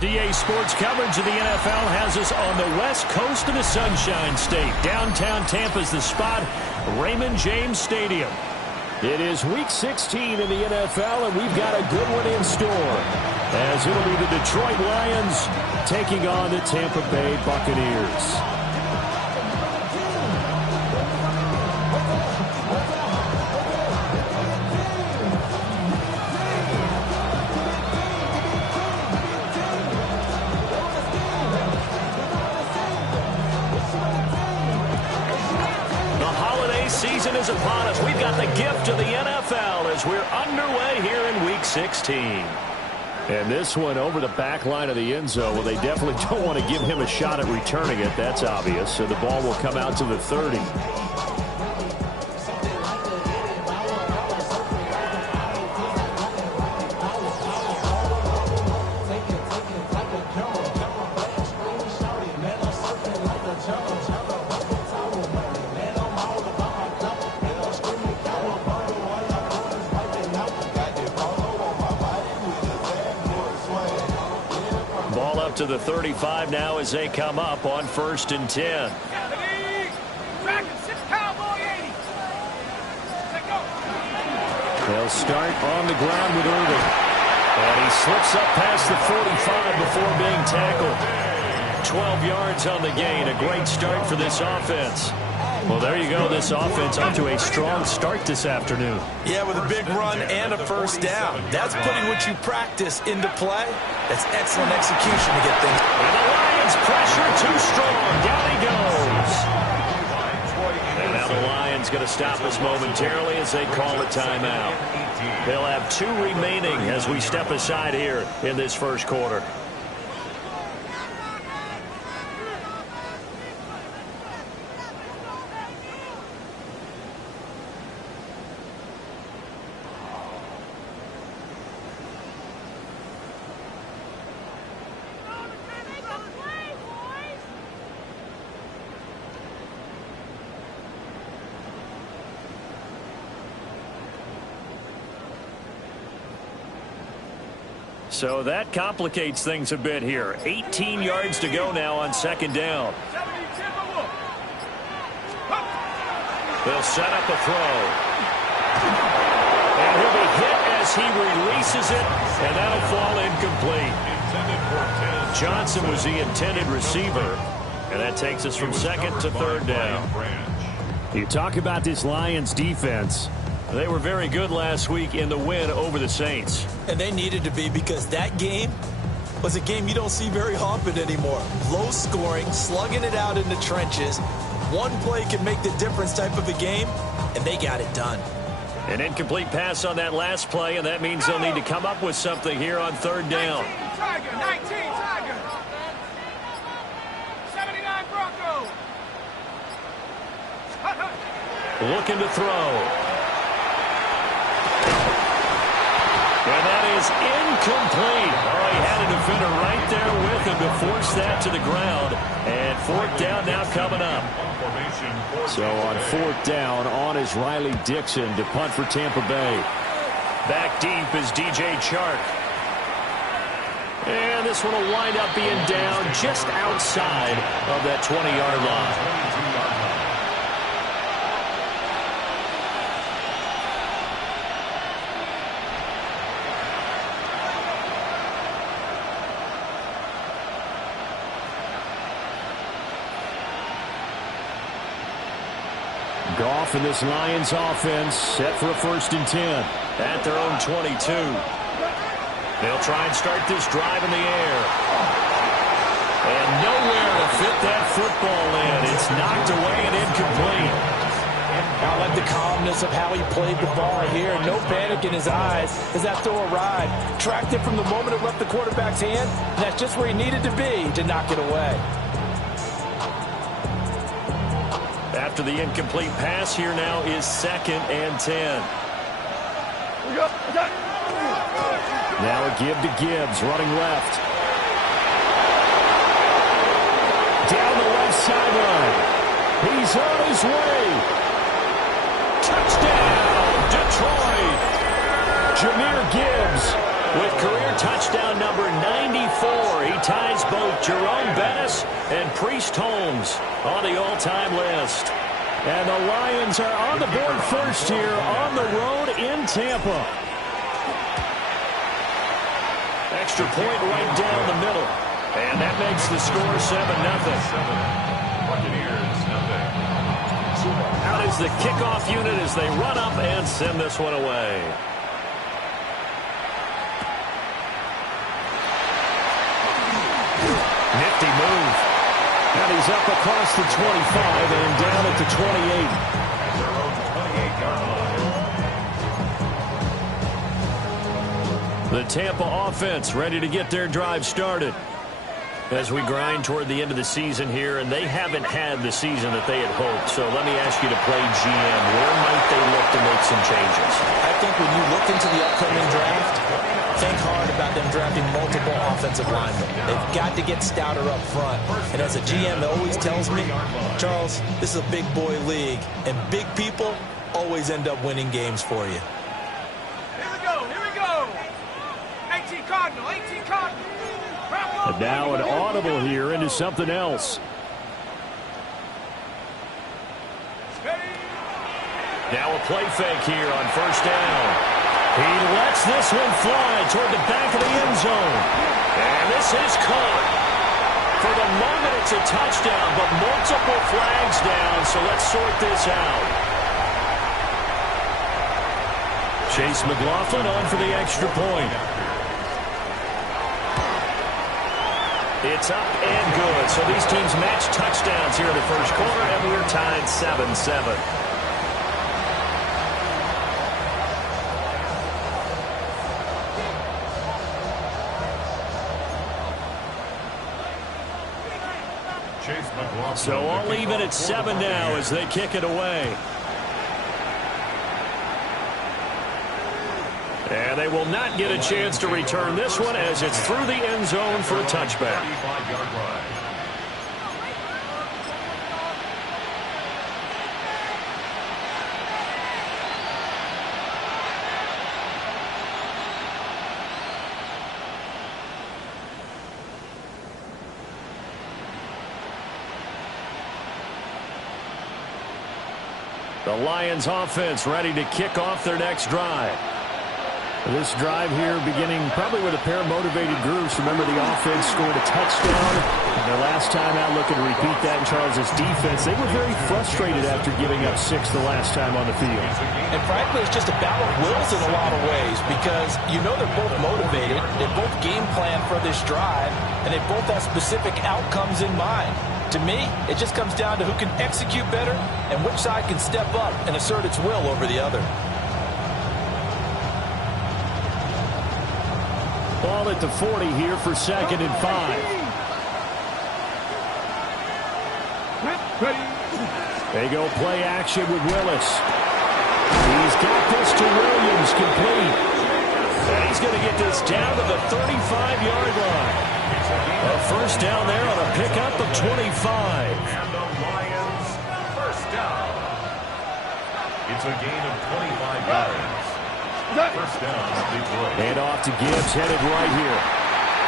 DA Sports coverage of the NFL has us on the west coast of the Sunshine State. Downtown Tampa's the spot, Raymond James Stadium. It is Week 16 in the NFL, and we've got a good one in store, as it'll be the Detroit Lions taking on the Tampa Bay Buccaneers. Season is upon us. We've got the gift of the NFL as we're underway here in Week 16. And this one over the back line of the end zone. Well, they definitely don't want to give him a shot at returning it. That's obvious. So the ball will come out to the 30. To the 35 now as they come up on 1st and 10. They'll start on the ground with Irving. And he slips up past the 45 before being tackled. 12 yards on the gain. A great start for this offense. Well, there you go. This offense off to a strong start this afternoon. Yeah, with a big run and a first down. That's putting what you practice into play. That's excellent execution to get things. And the Lions pressure too strong. Down he goes. And now the Lions going to stop us momentarily as they call a timeout. They'll have 2 remaining as we step aside here in this first quarter. So that complicates things a bit here. 18 yards to go now on 2nd down. They'll set up a throw. And he'll be hit as he releases it, and that'll fall incomplete. Johnson was the intended receiver, and that takes us from 2nd to 3rd down. You talk about this Lions defense. They were very good last week in the win over the Saints. And they needed to be, because that game was a game you don't see very often anymore. Low scoring, slugging it out in the trenches. One play can make the difference type of a game, and they got it done. An incomplete pass on that last play, and that means they'll need to come up with something here on 3rd down. 19 Tiger. 79 Broncos. Looking to throw. And that is incomplete. Oh, he had a defender right there with him to force that to the ground. And 4th down now coming up. So on 4th down, on is Riley Dixon to punt for Tampa Bay. Back deep is DJ Chark. And this one will wind up being down just outside of that 20-yard line. Goff and this Lions offense set for a 1st and 10 at their own 22. They'll try and start this drive in the air. And nowhere to fit that football in. It's knocked away and incomplete. I like the calmness of how he played the ball here. No panic in his eyes as that throw arrived. Tracked it from the moment it left the quarterback's hand. And that's just where he needed to be to knock it away. After the incomplete pass, here now is 2nd and 10. Now a give to Gibbs, running left. Down the left sideline. He's on his way. Touchdown, Detroit. Jahmyr Gibbs with career touchdown number 94. He Jerome Bettis and Priest Holmes on the all-time list. And the Lions are on the board first here on the road in Tampa. Extra point right down the middle. And that makes the score 7-0. Out is the kickoff unit as they run up and send this one away. Nifty move. And he's up across the 25 and down at the 28. The Tampa offense ready to get their drive started as we grind toward the end of the season here, and they haven't had the season that they had hoped. So let me ask you to play GM. Where might they look to make some changes? I think when you look into the upcoming draft, think hard about them drafting multiple offensive linemen. They've got to get stouter up front. And as a GM that always tells me, Charles, this is a big boy league, and big people always end up winning games for you. Here we go. 18 Cardinal, 18 Cardinal. And now an audible here into something else. Now a play fake here on first down. He lets this one fly toward the back of the end zone. And this is caught. For the moment, it's a touchdown, but multiple flags down, so let's sort this out. Chase McLaughlin on for the extra point. It's up and good. So these teams match touchdowns here in the first quarter, and we're tied 7-7. So all even at 7 now as they kick it away. And they will not get a chance to return this one as it's through the end zone for a touchback. The Lions offense ready to kick off their next drive. This drive here beginning probably with a pair of motivated groups. Remember, the offense scored a touchdown. And their last time out looking to repeat that in Charles's defense. They were very frustrated after giving up 6 the last time on the field. And frankly, it's just a battle of wills in a lot of ways because you know they're both motivated. They both game plan for this drive, and they both have specific outcomes in mind. To me, it just comes down to who can execute better and which side can step up and assert its will over the other. Ball at the 40 here for 2nd and 5. They go play action with Willis. He's got this to Williams, complete. And he's going to get this down to the 35-yard line. A first down there on a pickup of 25. And the Lions first down. It's a gain of 25 yards. First down, Detroit. And off to Gibbs, headed right here.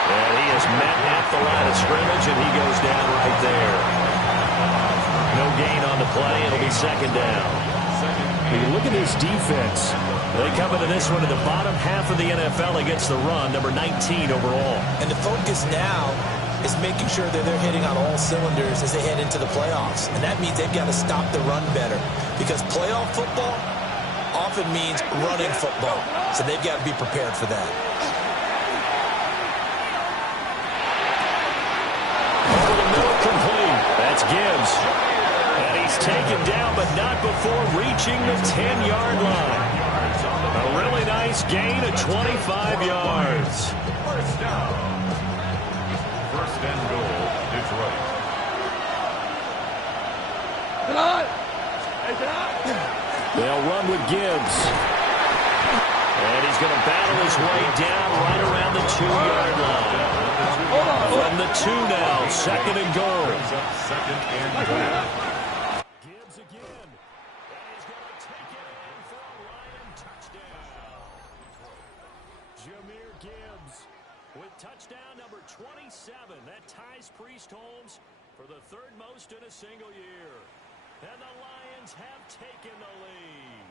And he is met at the line of scrimmage, and he goes down right there. No gain on the play. It'll be 2nd down. When you look at this defense, they come into this one in the bottom half of the NFL against the run, number 19 overall. And the focus now is making sure that they're hitting on all cylinders as they head into the playoffs. And that means they've got to stop the run better because playoff football often means running football. So they've got to be prepared for that. Over the middle, complete. That's Gibbs. And he's taken down, but not before reaching the 10-yard line. A really nice gain of 25 yards. First down. First and goal, Detroit. they'll run with Gibbs. And he's going to battle his way down right around the 2-yard line. From the 2 now, 2nd and goal. Second and goal. Gibbs again. And he's going to take it in for a Lion touchdown. Jameer Gibbs with touchdown number 27. That ties Priest Holmes for the third most in a single year. And the Lions have taken the lead.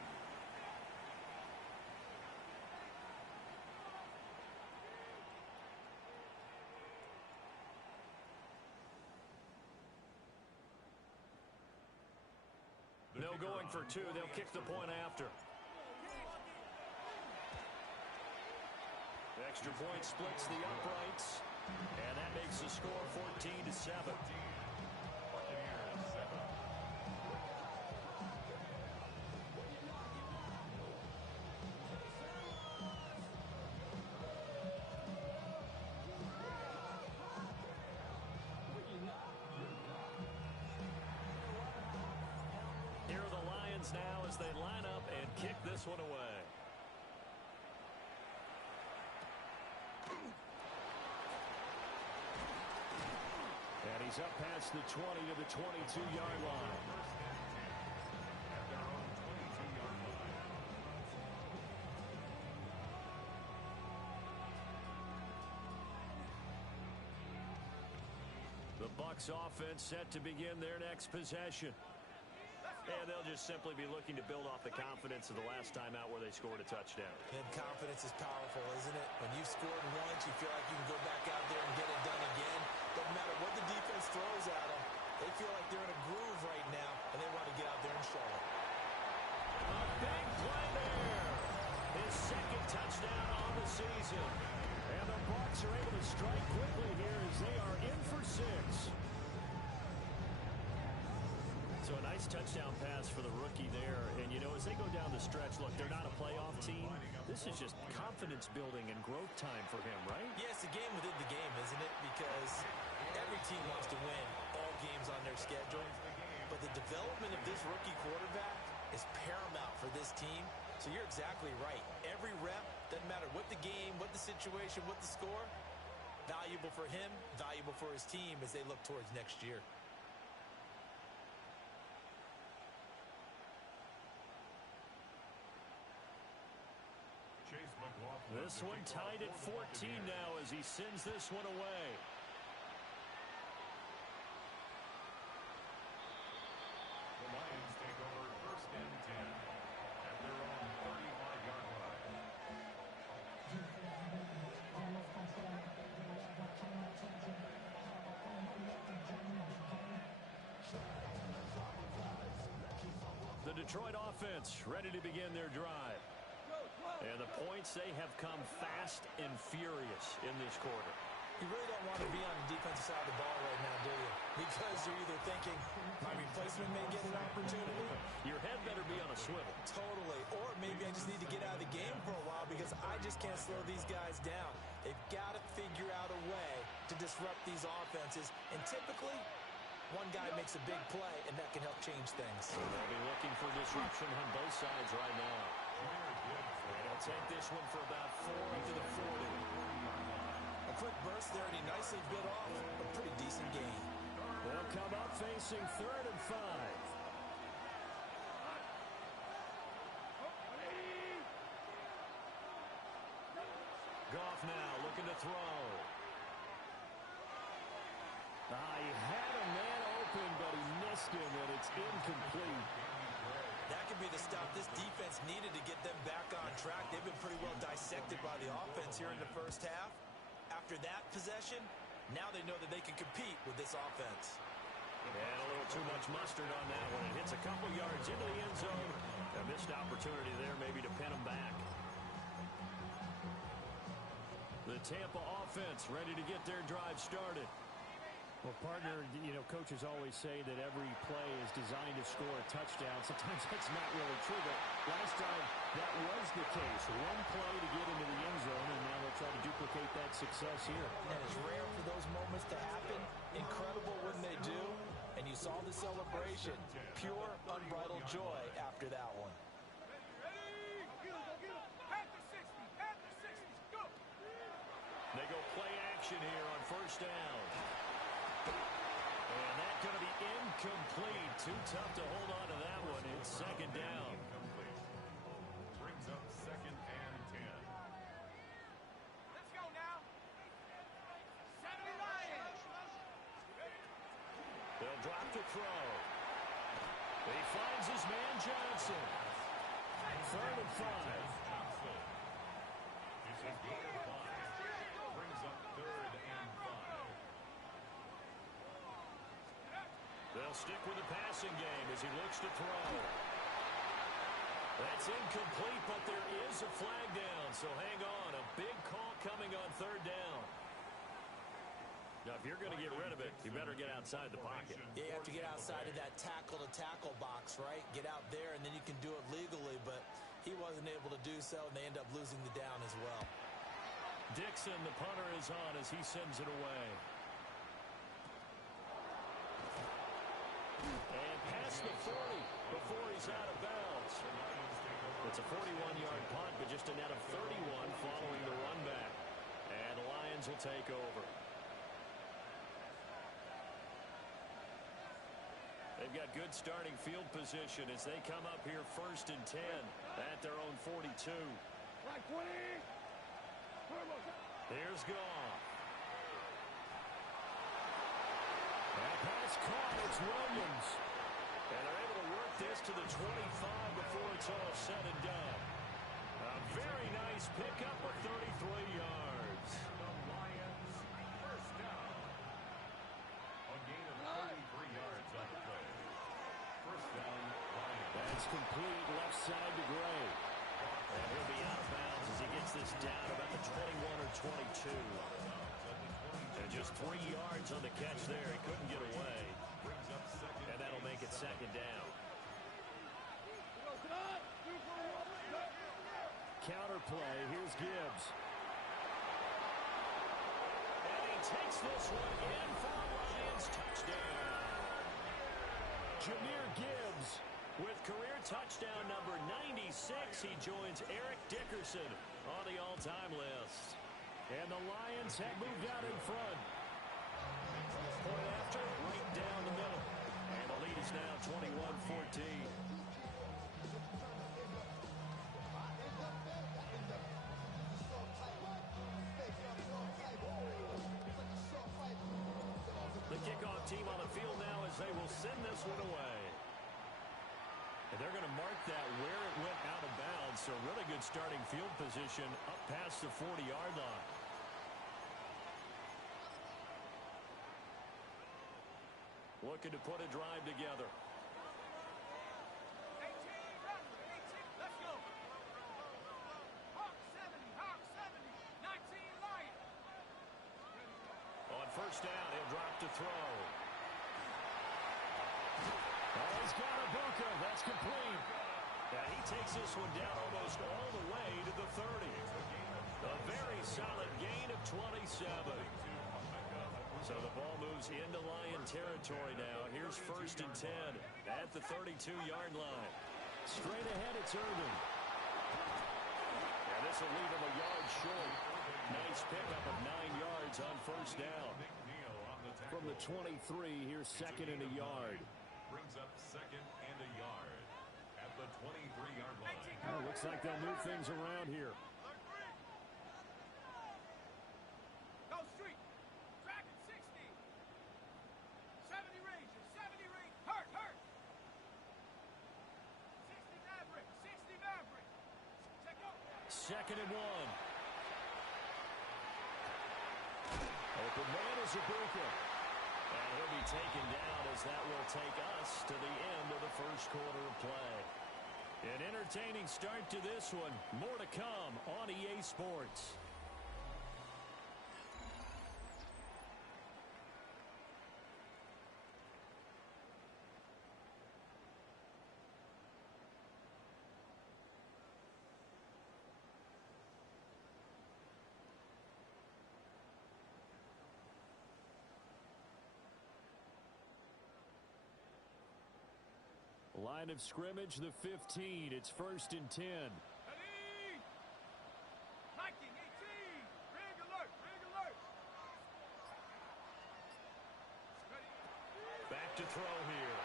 No going for two. They'll kick the point after. The extra point splits the uprights, and that makes the score 14-7. Here are the Lions now as they line up and kick this one away. And he's up past the 20 to the 22-yard line. At their own 22-yard line. The Bucs offense set to begin their next possession. And they'll just simply be looking to build off the confidence of the last time out where they scored a touchdown. And confidence is powerful, isn't it? When you've scored once, you feel like you can go back out there and get it done again. Doesn't matter what the defense throws at them. They feel like they're in a groove right now, and they want to get out there and show it. A big play there. His second touchdown on the season. And the Bucs are able to strike quickly here as they are in for 6. So a nice touchdown pass for the rookie there. And, you know, as they go down the stretch, look, they're not a playoff team. This is just confidence building and growth time for him, right? Yeah, it's a game within the game, isn't it? Because every team wants to win all games on their schedule. But the development of this rookie quarterback is paramount for this team. So you're exactly right. Every rep, doesn't matter what the game, what the situation, what the score, valuable for him, valuable for his team as they look towards next year. This one tied at 14 now as he sends this one away. The Lions take over 1st and 10 at their own 35-yard line. The Detroit offense ready to begin their drive. And the points, they have come fast and furious in this quarter. You really don't want to be on the defensive side of the ball right now, do you? Because you're either thinking, my replacement may get an opportunity. Your head better be on a swivel. Totally. Or maybe I just need to get out of the game for a while because I just can't slow these guys down. They've got to figure out a way to disrupt these offenses. And typically, one guy makes a big play, and that can help change things. So they'll be looking for disruption on both sides right now. And he'll take this one for about 4 to the 40. A quick burst there, and he nicely bit off a pretty decent gain. They'll come up facing 3rd and 5. Goff now looking to throw. He had a man open, but he missed him, and it's incomplete. That could be the stop this defense needed to get them back on track. They've been pretty well dissected by the offense here in the first half. After that possession, now they know that they can compete with this offense. And a little too much mustard on that one. It hits a couple yards into the end zone. A missed opportunity there maybe to pin them back. The Tampa offense ready to get their drive started. Well, partner, you know, coaches always say that every play is designed to score a touchdown. Sometimes that's not really true, but last time that was the case. One play to get into the end zone, and now they'll try to duplicate that success here. And it's rare for those moments to happen. Incredible when they do. And you saw the celebration. Pure, unbridled joy after that one. Ready? Go, Pack the 60. Pack the 60. Go. They go play action here on 1st down. And that's going to be incomplete. Too tough to hold on to that one. It's 2nd down. Incomplete. Brings up 2nd and 10. Let's go now. throw. He finds his man Johnson. 3rd and 5. It's a gain of 5. Brings up 3rd and 5. They'll stick with the passing game as he looks to throw. That's incomplete, but there is a flag down, so hang on. A big call coming on 3rd down. Now, if you're going to get rid of it, you better get outside the pocket. Yeah, you have to get outside of that tackle-to-tackle box, right? Get out there, and then you can do it legally, but he wasn't able to do so, and they end up losing the down as well. Dixon, the punter, is on as he sends it away. And past the 40 before he's out of bounds. It's a 41-yard punt, but just a net of 31 following the run back. And the Lions will take over. They've got good starting field position as they come up here 1st and 10 at their own 42. Like 20. Here's Goff. That pass caught. It's Williams. And they're able to work this to the 25 before it's all said and done. A very nice pickup of 33 yards. The Lions, 1st down. A gain of 33 yards on the play. 1st down, Lions. That's complete left side to Gray. And he'll be out of bounds as he gets this down about the 21 or 22. And just 3 yards on the catch there. He couldn't get away. And that'll make it 2nd down. Counter play. Here's Gibbs. And he takes this one in for a Lions touchdown. Jahmyr Gibbs. With career touchdown number 96, he joins Eric Dickerson on the all-time list. And the Lions have moved out in front. Point after, right down the middle. And the lead is now 21-14. The kickoff team on the field now as they will send this one away. And they're going to mark that where it went out of bounds. So really good starting field position up past the 40-yard line. Looking to put a drive together. 18, let's go. Hawk 70, 19 Lions. On 1st down, he'll drop to throw. Oh, he's got Ibuka. That's complete. And he takes this one down almost all the way to the 30. A very solid gain of 27. So the ball moves into Lion territory now. Here's 1st and 10 at the 32-yard line. Straight ahead, it's Irvin. And this will leave him a yard short. Nice pickup of 9 yards on 1st down. From the 23, here's 2nd and a yard. Brings up 2nd and a yard at the 23-yard line. Oh, looks like they'll move things around here. Go street. Track at 60. 70 Rangers. 70 Rangers. Hurt. 60 Maverick. Check out. 2nd and 1. Open man is Ibuka. And he'll be taken down as that will take us to the end of the 1st quarter of play. An entertaining start to this one. More to come on EA Sports. Line of scrimmage, the 15. It's 1st and 10. Ready. Liking 18. Rig alert. Ready. Back to throw here.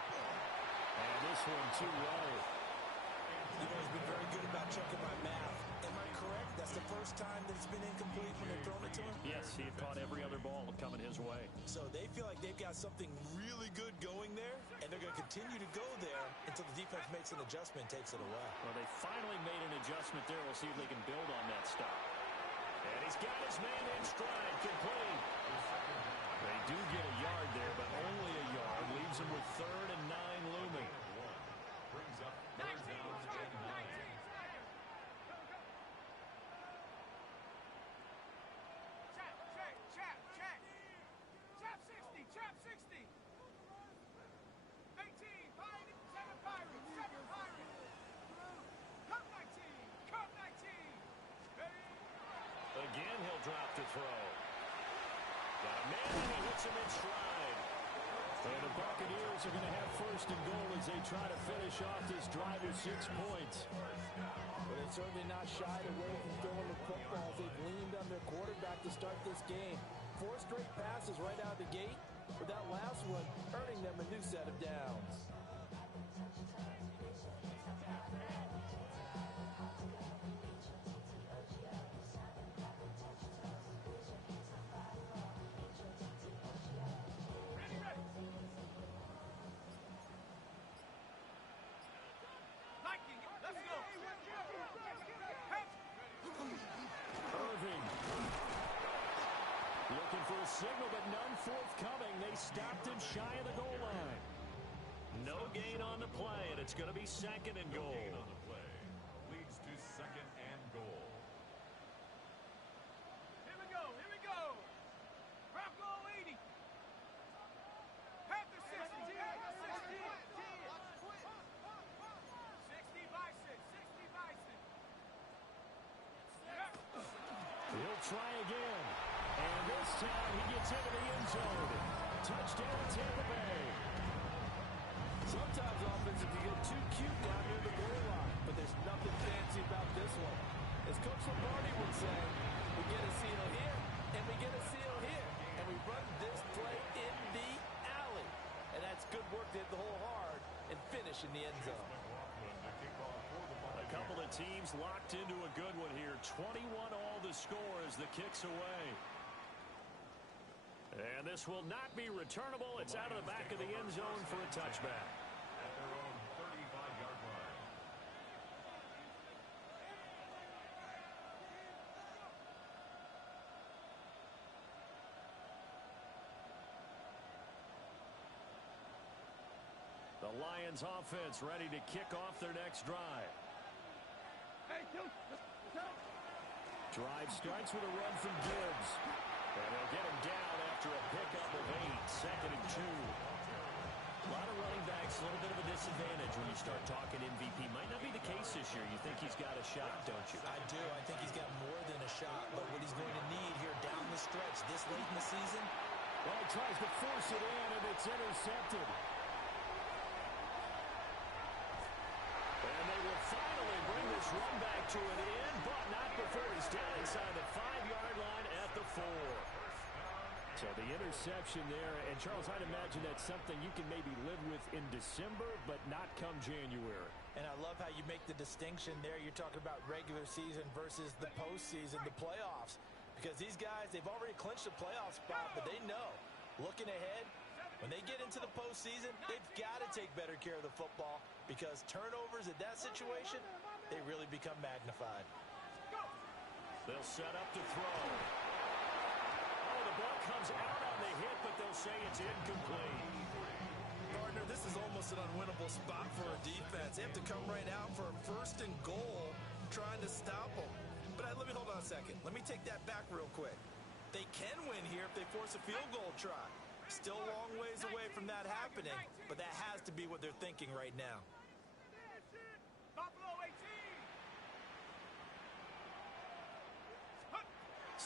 And this one too low. You know, he's been very good about checking my math. Am I correct? That's the first first time that it's been incomplete when they've thrown it to him? Yes, he had caught every other ball coming his way. So they feel like they've got something really good going there, and they're going to continue to go there until the defense makes an adjustment and takes it away. Well, they finally made an adjustment there. We'll see if they can build on that stop. And he's got his man in stride, complete. They do get a yard there, but only a yard. Leaves him with 3rd and 9 looming. Brings up 3rd down and 9. Chap 60, chap 60. 18, Pirates, 7 Pirates, 7 Pirates. Cup 19, Cup 19. Ready? Again, he'll drop to throw. Got a man, and he hits him in stride. And the Buccaneers are going to have 1st and goal as they try to finish off this drive with 6 points. But they're certainly not shied away from throwing the football. They've leaned on their quarterback to start this game. 4 straight passes right out the gate, with that last one earning them a new set of downs. Looking for a signal, but none forthcoming. They stopped him shy of the goal line. No gain on the play, and it's going to be 2nd and goal. No gain on the play. Leads to 2nd and goal. Here we go, here we go. Bronco 80. Panther 60, Panther 60. 60 Bison, 60 Bison. He'll try again. And this time he gets into the end zone. Touchdown, Tampa Bay. Sometimes offense can get too cute down near the goal line, but there's nothing fancy about this one. As Coach Lombardi would say, we get a seal here, and we get a seal here, and we run this play in the alley. And that's good work to hit the hole hard and finish in the end zone. A couple of teams locked into a good one here. 21 all the score as the kick's away. And this will not be returnable. It's out of the back of the end zone for a touchback. At their own 35-yard line. The Lions offense ready to kick off their next drive. Drive starts with a run from Gibbs. And they'll get him down after a pickup of 8, 2nd and 2. A lot of running backs, a little bit of a disadvantage when you start talking MVP. Might not be the case this year. You think he's got a shot, don't you? I do. I think he's got more than a shot. But what he's going to need here down the stretch this late in the season. Well, he tries to force it in, and it's intercepted. And they will finally bring this run back to an end, but not before he's down inside the 5-yard line at the 4. So the interception there, and Charles, I'd imagine that's something you can maybe live with in December, but not come January. And I love how you make the distinction there. You're talking about regular season versus the postseason, the playoffs. Because these guys, they've already clinched a playoff spot, but they know, looking ahead, when they get into the postseason, they've got to take better care of the football because turnovers in that situation, they really become magnified. They'll set up to throw. Oh, the ball comes out on the hit, but they'll say it's incomplete. Partner, this is almost an unwinnable spot for a defense. They have to come right out for a 1st and goal trying to stop them. But let me hold on a second. Let me take that back real quick. They can win here if they force a field goal try. Still a long ways away from that happening, but that has to be what they're thinking right now. Buffalo 18.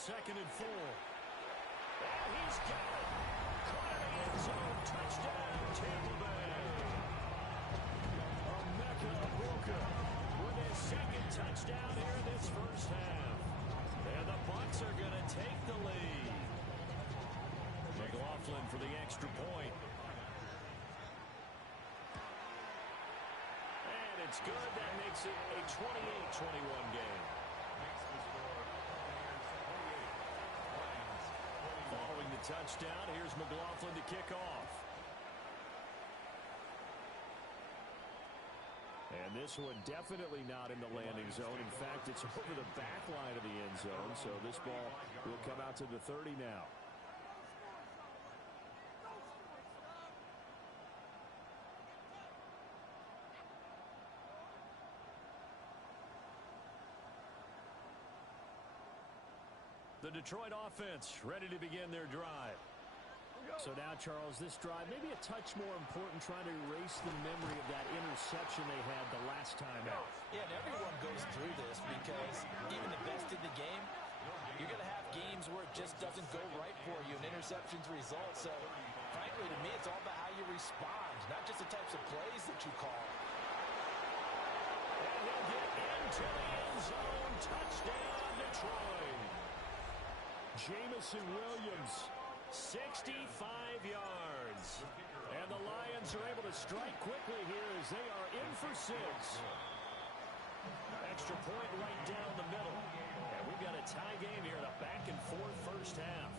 2nd and 4. And he's got it. Caught in the end zone. Touchdown, Tampa Bay. Emeka Egbuka with his 2nd touchdown here in this first half. And the Bucs are going to take the lead. McLaughlin for the extra point. And it's good. That makes it a 28-21 game. Makes the score touchdown. Here's McLaughlin to kick off. And this one definitely not in the landing zone. In fact, it's over the back line of the end zone. So this ball will come out to the 30 now. The Detroit offense ready to begin their drive. So now, Charles, this drive may be a touch more important, trying to erase the memory of that interception they had the last time out. Yeah, and everyone goes through this because even the best in the game, you're going to have games where it just doesn't go right for you and interceptions result. So, frankly, to me, it's all about how you respond, not just the types of plays that you call. And he'll get into the end zone. Touchdown, Detroit. Jamison Williams, 65 yards. And the Lions are able to strike quickly here as they are in for 6. Extra point right down the middle. And we've got a tie game here in a back-and-forth first half.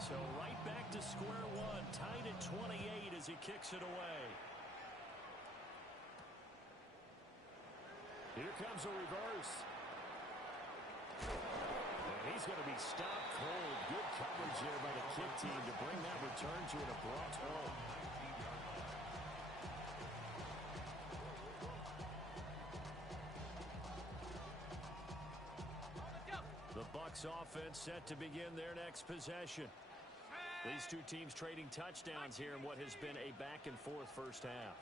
So right back to square one, tied at 28 as he kicks it away. Here comes a reverse. And he's going to be stopped cold. Good coverage there by the kick team to bring that return to an abrupt home. The Bucs offense set to begin their next possession. These two teams trading touchdowns here in what has been a back-and-forth first half.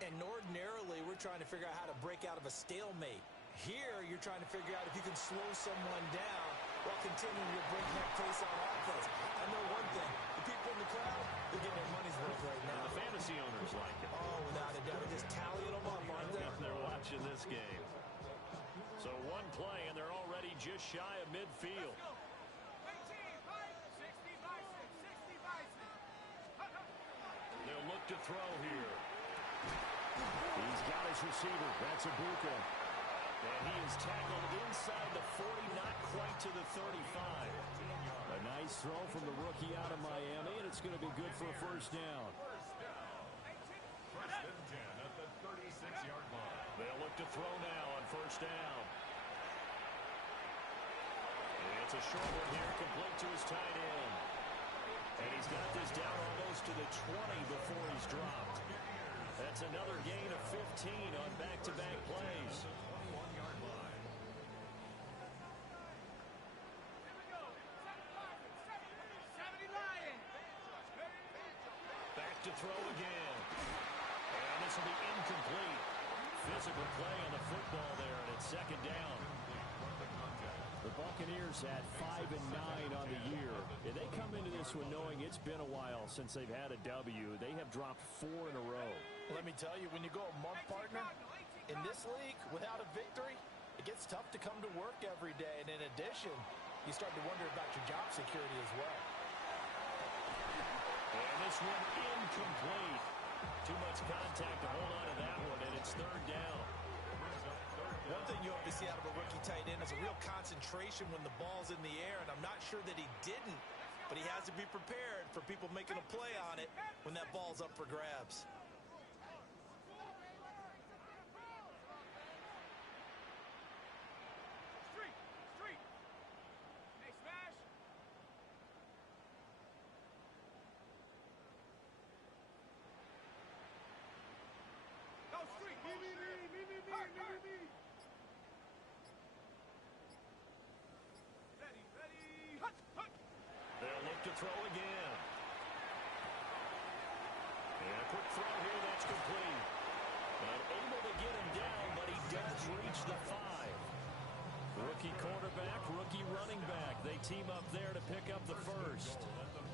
And ordinarily, we're trying to figure out how to break out of a stalemate. Here, you're trying to figure out if you can slow someone down while continuing your breakneck pace on offense. I know one thing. The people in the crowd, they're getting their money's worth right now. And the fantasy owners like it. Oh, without a doubt. They're just tallying them up, aren't they? They're watching this game. So one play, and they're already just shy of midfield. They'll look to throw here. He's got his receiver. That's Ibuka. And he is tackled inside the 40, not quite to the 35. A nice throw from the rookie out of Miami, and it's going to be good for a first down. First and 10 at the 36-yard line. They'll look to throw now on first down. And it's a short one here, complete to his tight end. And he's got this down almost to the 20 before he's dropped. That's another gain of 15 on back-to-back plays. 21-yard line. Here we go. 70 Lions. Back to throw again. And this will be incomplete. Physical play on the football there, and it's second down. The Buccaneers at 5-9 on the year. And they come into this one knowing it's been a while since they've had a W. They have dropped 4 in a row. Let me tell you, when you go a month, partner, in this league, without a victory, it gets tough to come to work every day. And in addition, you start to wonder about your job security as well. And this one incomplete. Too much contact to hold on to that one, and it's third down. One thing you hope to see out of a rookie tight end is a real concentration when the ball's in the air, and I'm not sure that he didn't, but he has to be prepared for people making a play on it when that ball's up for grabs. Street. Hey, smash. Go street. Me. Ready. Hut. They'll look to throw again. And a quick throw here, that's complete. Unable to get him down, but he does reach the 5. Rookie quarterback, rookie running back. They team up there to pick up the first.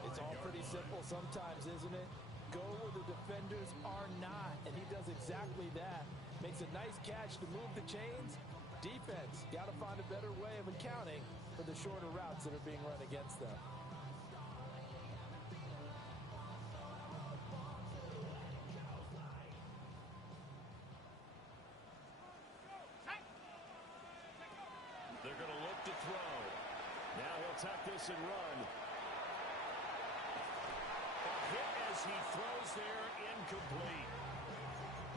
It's all pretty simple sometimes, isn't it? Go where the defenders are not, and he does exactly that. Makes a nice catch to move the chains. Defense, got to find a better way of accounting for the shorter routes that are being run against them. this and run. A hit as he throws there, incomplete.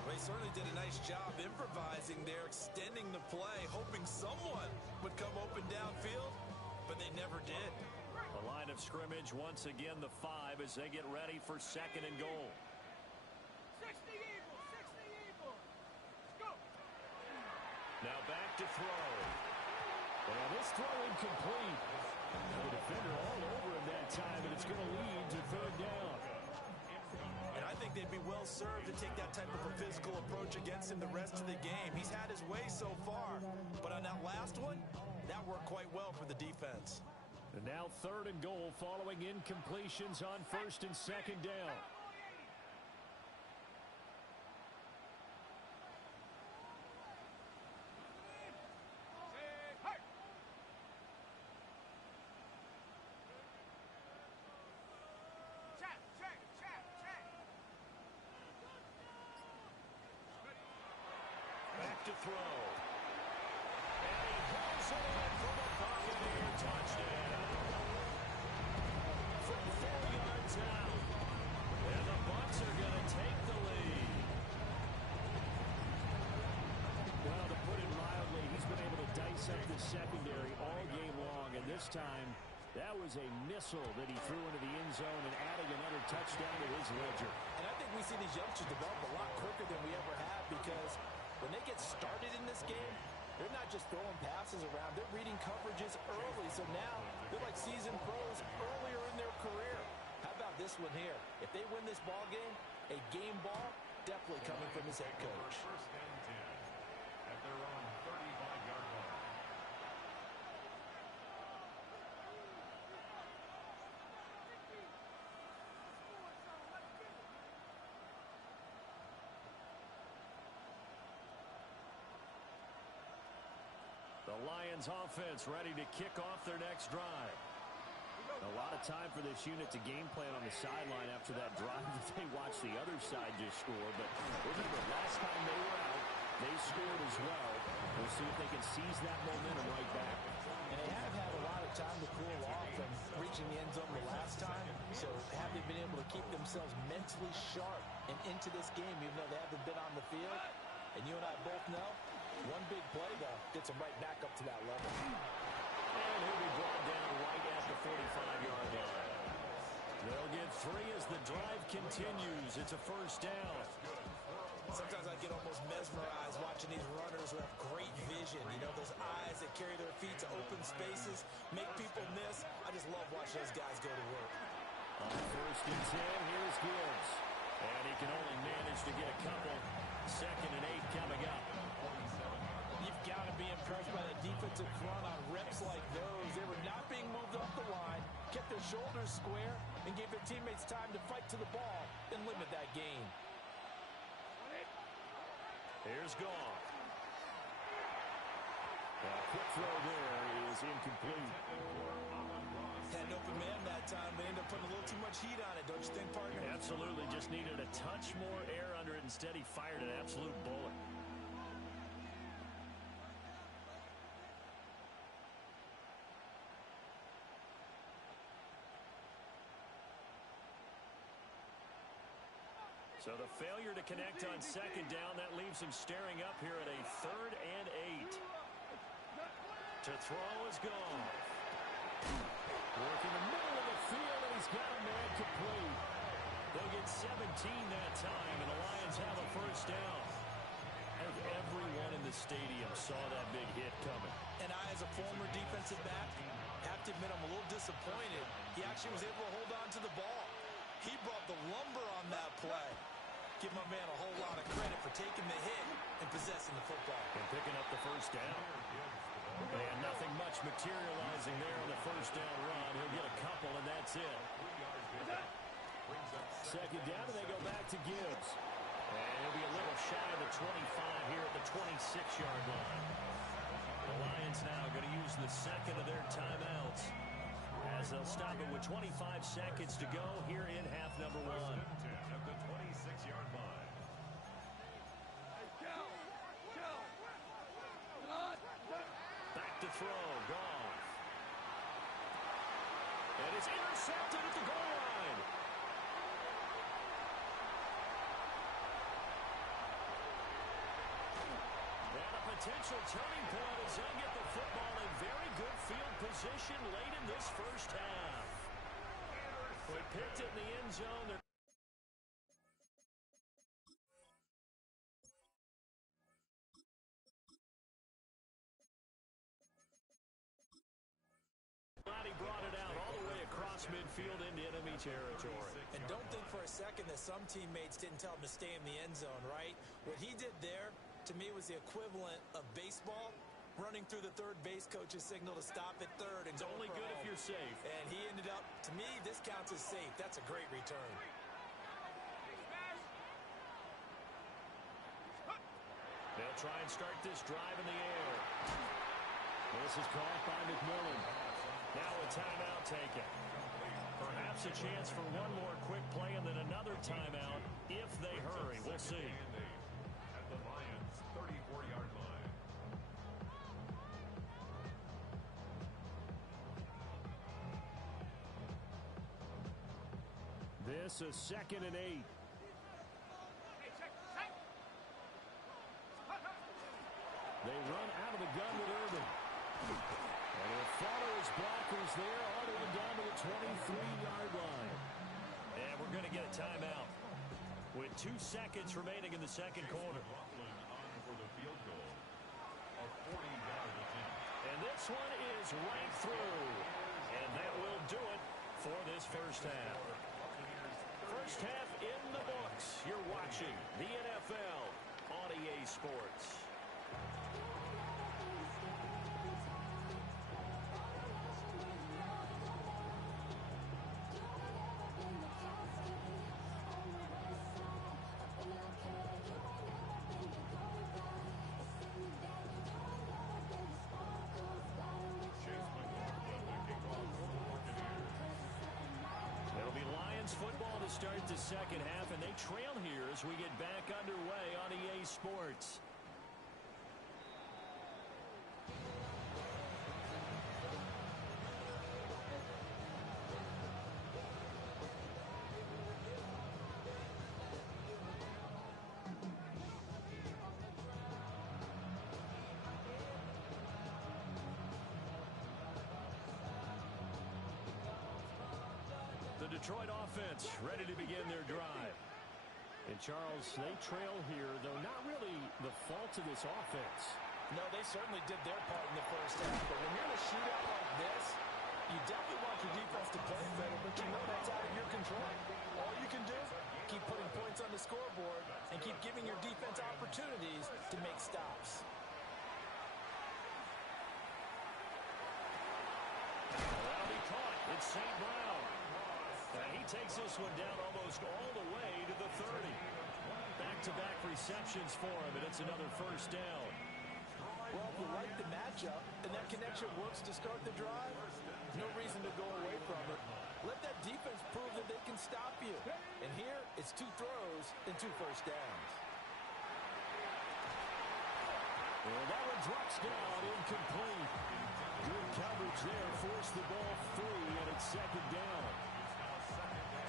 Well, he certainly did a nice job improvising there, extending the play, hoping someone would come open downfield, but they never did. The line of scrimmage, once again, the 5 as they get ready for 2nd and goal. 60 Eagles, 60 Eagles. Let's go. Now back to throw. Well, this throw incomplete. The defender all over him that time, and it's going to lead to 3rd down. And I think they'd be well served to take that type of a physical approach against him the rest of the game. He's had his way so far, but on that last one, that worked quite well for the defense. And now 3rd and goal following incompletions on 1st and 2nd down. Back to throw. And he pulls it in from a Buccaneer touchdown. From 4 yards out. And the Bucs are going to take the lead. Well, to put it mildly, he's been able to dice up the secondary all game long, and this time that was a missile that he threw into the end zone and adding another touchdown to his ledger. And I think we see these youngsters develop a lot quicker than we ever have, because when they get started in this game, they're not just throwing passes around. They're reading coverages early. So now they're like seasoned pros earlier in their career. How about this one here? If they win this ball game, a game ball definitely coming from his head coach. 1st and 10 at their own 35-yard line. The Lions offense ready to kick off their next drive. A lot of time for this unit to game plan on the sideline after that drive that they watched the other side just score. But remember, last time they were out, they scored as well. We'll see if they can seize that momentum right back. And they have had a lot of time to cool off from reaching the end zone the last time. So have they been able to keep themselves mentally sharp and into this game, even though they haven't been on the field? And you and I both know, one big play, though, gets them right back up to that level. And he'll be brought down right at the 45-yard line. They'll get 3 as the drive continues. It's a 1st down. Sometimes I get almost mesmerized watching these runners who have great vision. You know, those eyes that carry their feet to open spaces, make people miss. I just love watching those guys go to work. On 1st and 10, here's Gibbs. And he can only manage to get a couple. 2nd and 8 coming up. You've got to be impressed by the defensive front on reps like those. They were not being moved off the line, kept their shoulders square, and gave their teammates time to fight to the ball and limit that gain. Here's Goff. A quick throw there is incomplete. Had an open man that time. They ended up putting a little too much heat on it, don't you think, partner? Absolutely. Just needed a touch more air under it. Instead, he fired an absolute bullet. So the failure to connect on 2nd down, that leaves him staring up here at a 3rd and 8. To throw is gone. Work in the middle of the field, and he's got a man complete. They'll get 17 that time, and the Lions have a 1st down. And everyone in the stadium saw that big hit coming. And I, as a former defensive back, have to admit I'm a little disappointed. He actually was able to hold on to the ball. He brought the lumber on that play. Give my man a whole lot of credit for taking the hit and possessing the football. And picking up the 1st down. And nothing much materializing there on the 1st down run. He'll get a couple, and that's it. 2nd down, and they go back to Gibbs. And he'll be a little shy of the 25 here at the 26-yard line. The Lions now going to use the 2nd of their timeouts, as they'll stop it with 25 seconds to go here in half number 1. At the 26-yard line. Back to throw, Goff. is intercepted at the goal line. And a potential turning point as they get the football in very good field position late in this first half. They picked it in the end zone. He brought it out all the way across midfield into enemy territory. And don't think for a second that some teammates didn't tell him to stay in the end zone, right? What he did there, to me, was the equivalent of baseball running through the third base coach's signal to stop at third. And it's only good if you're safe. And he ended up, to me, this counts as safe. That's a great return. They'll try and start this drive in the air. This is caught by McMillan. Now a timeout taken. Perhaps a chance for one more quick play and then another timeout if they hurry. We'll see. At the Lions' 34-yard line. This is 2nd and 8. They run out of the gun with Urban. And he'll follow his blockers there all the way down to the 23-yard line. And we're going to get a timeout with 2 seconds remaining in the second quarter. On for the field goal. A 40-yard attempt. And this one is right through. And that will do it for this first half. First half in the books. You're watching the NFL on EA Sports. Football to start the second half, and they trail here as we get back underway on EA Sports. Detroit offense ready to begin their drive. And Charles, they trail here, though not really the fault of this offense. No, they certainly did their part in the first half. But when you're in a shootout like this, you definitely want your defense to play better, but you know that's out of your control. All you can do, keep putting points on the scoreboard and keep giving your defense opportunities to make stops. That'll be caught. It's St. Brown. And he takes this one down almost all the way to the 30. Back-to-back receptions for him, and it's another first down. Well, if you like the matchup and that connection works to start the drive, no reason to go away from it. Let that defense prove that they can stop you. And here, it's 2 throws and 2 first downs. And that one drops down, incomplete. Good coverage there, forced the ball free, and it's second down.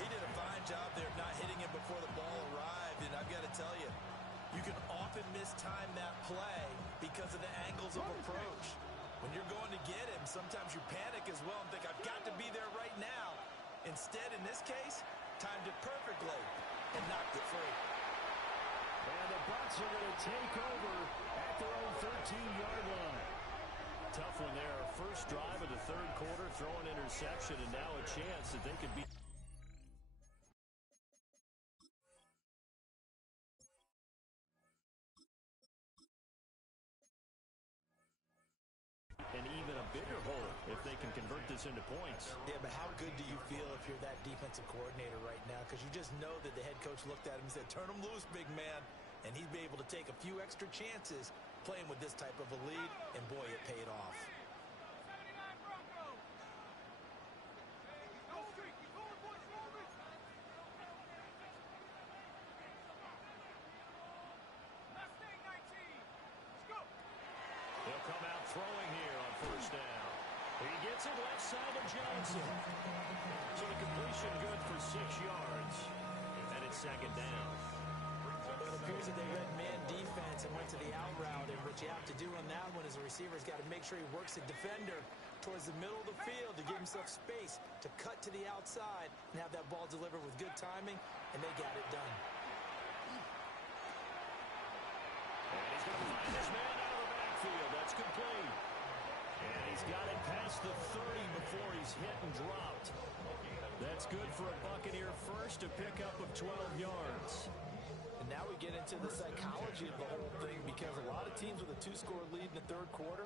He did a fine job there of not hitting it before the ball arrived, and I've got to tell you, you can often mistime that play because of the angles of approach. When you're going to get him, sometimes you panic as well and think, I've got to be there right now. Instead, in this case, timed it perfectly and knocked it free. And the Bucs are going to take over at their own 13-yard line. Tough one there. First drive of the third quarter, throw an interception, and now a chance that they could be. An even a bigger hole if they can convert this into points. Yeah, but how good do you feel if you're that defensive coordinator right now? Because you just know that the head coach looked at him and said, turn him loose, big man. And he'd be able to take a few extra chances playing with this type of a lead, and boy, it paid off. They'll come out throwing here on first down. He gets it left inside to Johnson. So the completion good for 6 yards. And it's second down. It appears that they read man defense and went to the out route. And what you have to do on that one is the receiver's got to make sure he works the defender towards the middle of the field to give himself space to cut to the outside and have that ball delivered with good timing, and they got it done. And he's going to find his man out of the backfield. That's complete. And he's got it past the 30 before he's hit and dropped. That's good for a Buccaneer first, a pickup of 12 yards. And now we get into the psychology of the whole thing, because a lot of teams with a 2-score lead in the third quarter,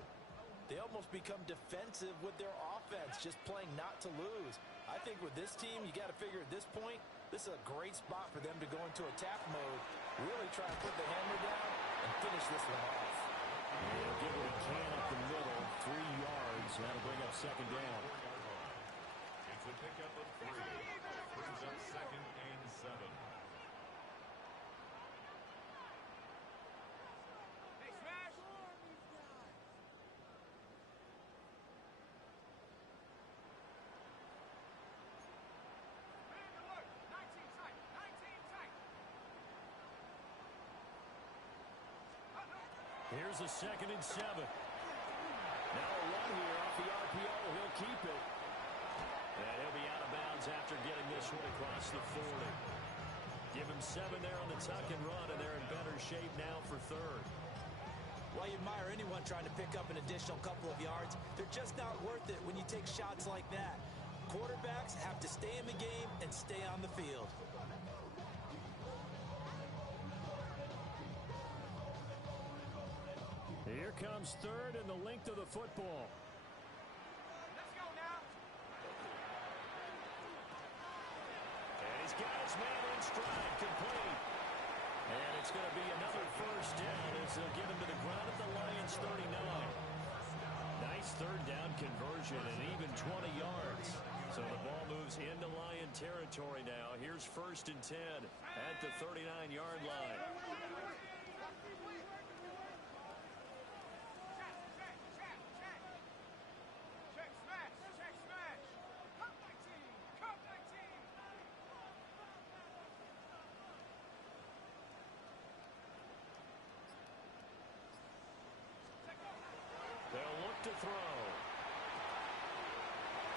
they almost become defensive with their offense, just playing not to lose. I think with this team, you got to figure at this point, this is a great spot for them to go into attack mode, really try and put the hammer down and finish this one off. And give what he can up the middle, 3 yards. That'll bring up second down. It's a pickup of 3. Brings up second and 7. Hey, smash! Man alert! 19 tight! 19 tight! Here's a second and 7. Now a run here off the RPO. He'll keep it. And he'll be out of bounds after getting this one across the 40. Give him 7 there on the tuck and run, and they're in better shape now for third. Well, you admire anyone trying to pick up an additional couple of yards. They're just not worth it when you take shots like that. Quarterbacks have to stay in the game and stay on the field. Here comes third and the length of the football. Let's go now! And he's got his man in stride, complete. And it's going to be another first down as they'll get him to the ground at the Lions' 39. Nice third down conversion and even 20 yards. So the ball moves into Lion territory now. Here's first and 10 at the 39-yard line. Check, smash! Come 19! Come 19! They'll look to throw.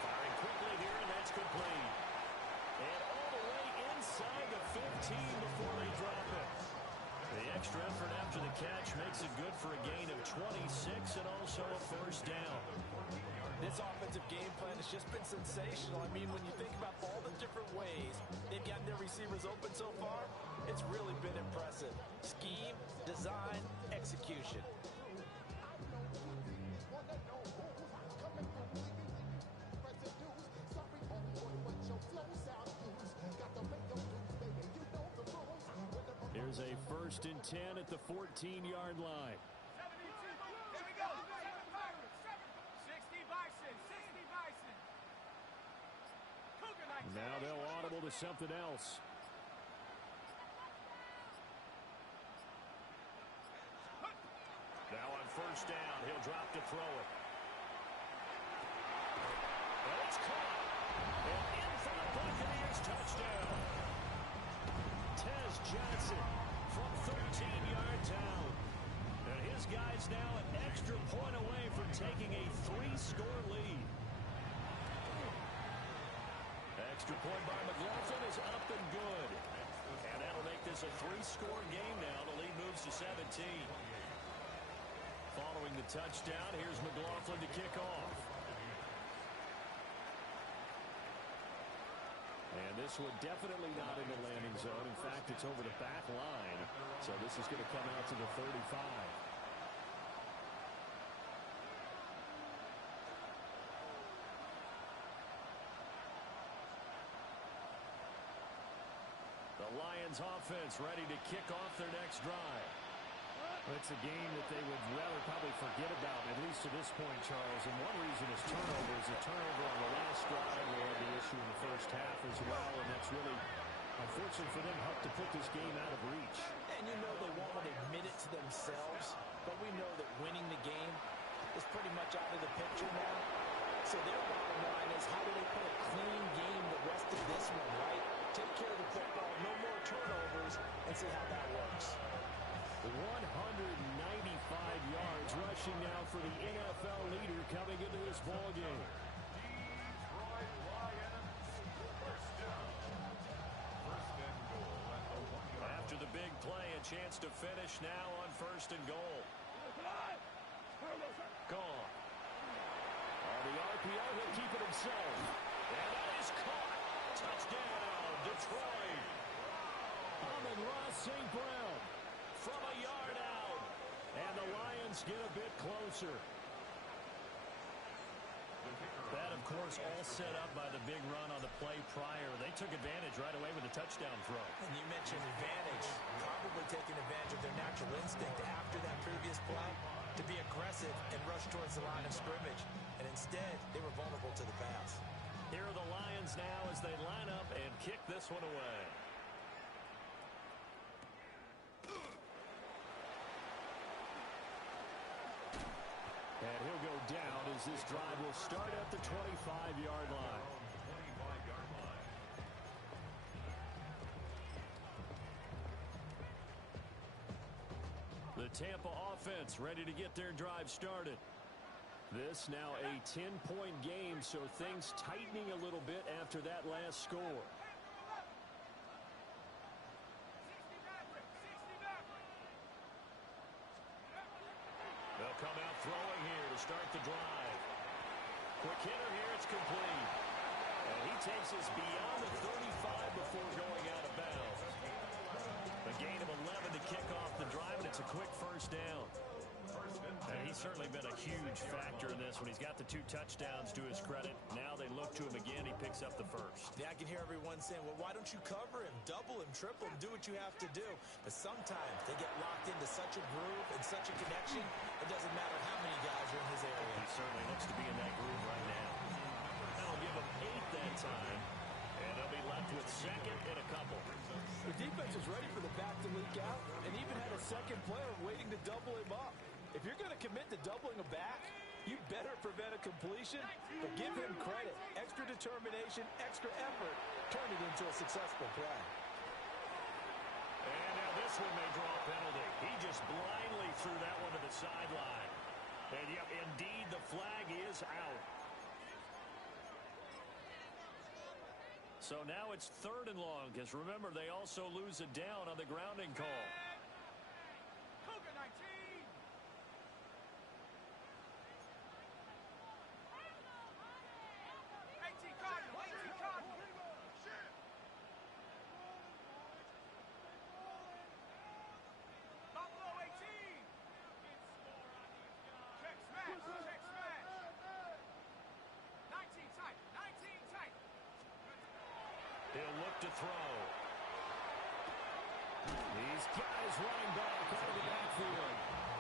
Firing quickly here, and that's complete. And all the way inside the 15 before they drop it. The extra effort after the catch makes it good for a gain of 26 and also a first down. This offensive game plan has just been sensational. I mean, when you think about all the different ways they've gotten their receivers open so far, it's really been impressive. Scheme, design, execution. Here's a first and 10 at the 14-yard line. 72. Here we go. 7 Pirates. 60 Bison. 60 Bison. Cougar Knights. Now they'll audible to something else. Now on first down, he'll drop to throw it. Well, it's caught. And in for the Buccaneers touchdown. Tez Johnson from 13 yards out. And his guys now an extra point away from taking a 3-score lead. Extra point by McLaughlin is up and good. And that'll make this a 3-score game now. The lead moves to 17. Following the touchdown, here's McLaughlin to kick off. And this one definitely not in the landing zone. In fact, it's over the back line. So this is going to come out to the 35. The Lions offense ready to kick off their next drive. It's a game that they would rather probably forget about, at least to this point, Charles. And one reason is turnovers. A turnover on the last drive, they had the issue in the first half as well. And that's really, unfortunate for them, helped to put this game out of reach. And you know they won't admit it to themselves, but we know that winning the game is pretty much out of the picture now. So their bottom line is, how do they play a clean game the rest of this one, right? Take care of the football, no more turnovers, and see how that works. 195 yards rushing now for the NFL leader coming into this ball game. Detroit Lions, first down. First and goal at the 1 yard. After the big play, a chance to finish now on first and goal. Gone. On the RPO, he'll keep it himself. And that is caught. Touchdown, Detroit. Amon-Ra St. Brown From a yard out. and the Lions get a bit closer. That, of course, all set up by the big run on the play prior. They took advantage right away with a touchdown throw. And you mentioned advantage, probably taking advantage of their natural instinct after that previous play to be aggressive and rush towards the line of scrimmage. And instead, they were vulnerable to the pass. Here are the Lions now as they line up and kick this one away. And he'll go down as this drive will start at the 25-yard line. 25-yard line. The Tampa offense ready to get their drive started. This now a 10-point game, so things tightening a little bit after that last score. 60 backward, 60 backward. They'll come out throwing here to start the drive. Quick hitter here, it's complete. And he takes us beyond the 35 before going out of bounds. A gain of 11 to kick off the drive, and it's a quick first down. And he's certainly been a huge factor in this when he's got the 2 touchdowns to his credit. Now they look to him again. He picks up the first. Yeah, I can hear everyone saying, well, why don't you cover him, double him, triple him, do what you have to do. But sometimes they get locked into such a groove and such a connection, it doesn't matter how many guys are in his area. He certainly looks to be in that groove right now. That'll give him 8 that time. And they'll be left with second and a couple. The defense is ready for the back to leak out and even had a second player waiting to double him up. If you're going to commit to doubling a back, you better prevent a completion, but give him credit. Extra determination, extra effort, turn it into a successful play. And now this one may draw a penalty. He just blindly threw that one to the sideline. And yep, indeed, the flag is out. So now it's 3rd and long, because remember, they also lose a down on the grounding call. Cougar 19. 18 Cardinal, 18 Cardinal. Buffalo 18. Check smash, check smash. 19 tight, 19 tight. He'll look to throw. These guys running back out of the backfield.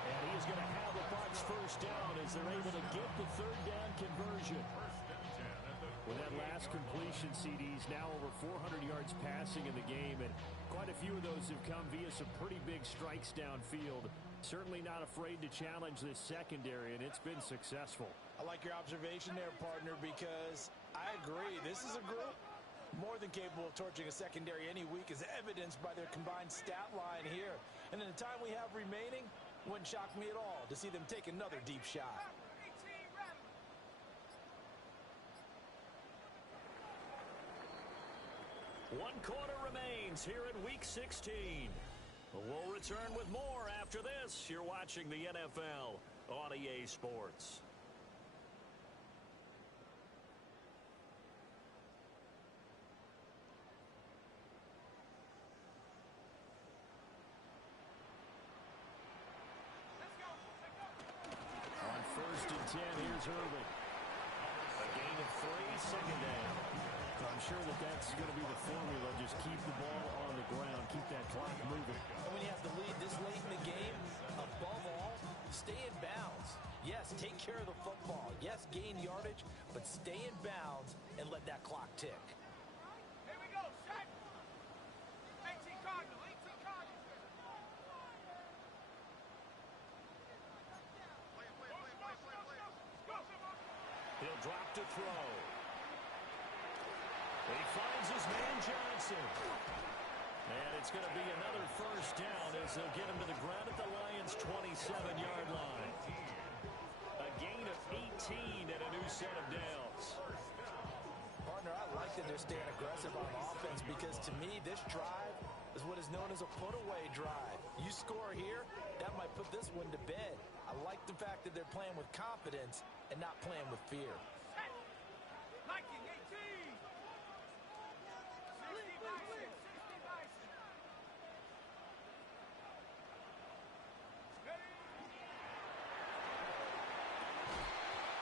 And he's going to have the Bucs first down as they're able to get the 3rd down conversion. First and 10 at the With that last completion, CD's now over 400 yards passing in the game, and quite a few of those have come via some pretty big strikes downfield. Certainly not afraid to challenge this secondary, and it's been successful. I like your observation there, partner, because I agree. This is a group more than capable of torching a secondary any week, as evidenced by their combined stat line here. And in the time we have remaining, wouldn't shock me at all to see them take another deep shot. 18 ready. One quarter remains here in Week 16. We'll return with more after this. You're watching the NFL on EA Sports. On 1st and 10, here's Irvin. A gain of 3, second down. I'm sure that's going to be the formula. Just keep the ball on the ground. Keep that clock moving. And when you have the lead this late in the game, above all, stay in bounds. Yes, take care of the football. Yes, gain yardage, but stay in bounds and let that clock tick. Here we go, set. 18 Cardinal, 18 Cardinal. He'll drop to throw. He finds his man Johnson. And it's going to be another first down as they'll get him to the ground at the Lions' 27-yard line. A gain of 18 and a new set of downs. Partner, I like that they're staying aggressive on offense because to me, this drive is what is known as a put-away drive. You score here, that might put this one to bed. I like the fact that they're playing with confidence and not playing with fear. Liking 18. 60 Bison. 60 Bison.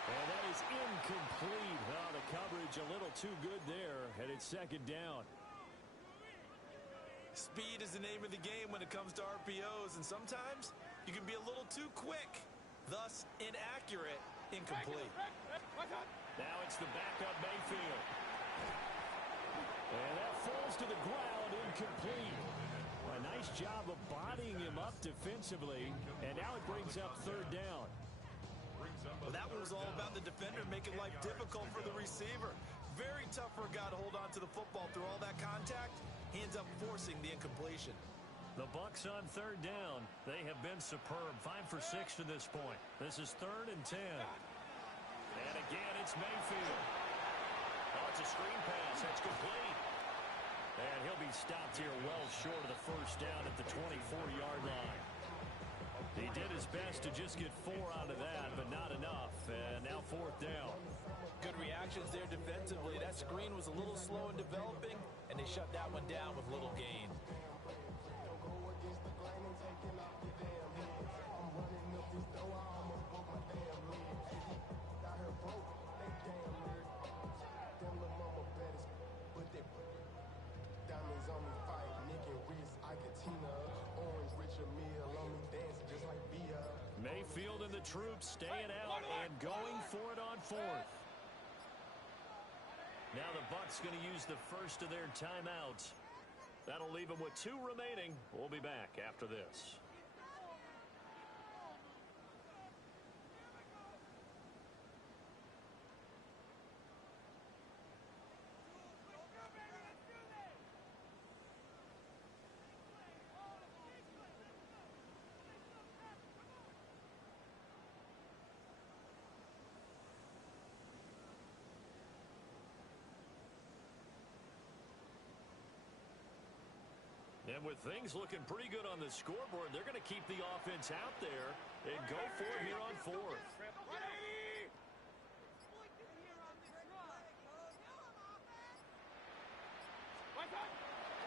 And that is incomplete. Oh, the coverage a little too good there, and it's second down. Speed is the name of the game when it comes to RPOs, and sometimes you can be a little too quick, thus inaccurate, incomplete. Now it's the backup Mayfield. And that falls to the ground, incomplete. A nice job of bodying him up defensively, and now it brings up third down. Well, that one was all about the defender making life difficult for the receiver. Very tough for a guy to hold on to the football through all that contact. He ends up forcing the incompletion. The Bucs on third down. They have been superb. 5 for 6 to this point. This is 3rd and 10. And again, it's Mayfield. Oh, it's a screen pass. That's complete. And he'll be stopped here well short of the first down at the 24-yard line. He did his best to just get 4 out of that, but not enough. And now 4th down. Good reactions there defensively. That screen was a little slow in developing, and they shut that one down with little gain. Diamonds on me fight, Nick and Reese, Iketina, Orange Richard Mill on me dancing just like Bia. Mayfield and the troops staying out and going for it on 4th. Now the Bucs going to use the first of their timeouts. That'll leave them with 2 remaining. We'll be back after this. And with things looking pretty good on the scoreboard, they're going to keep the offense out there and go for it here on 4th.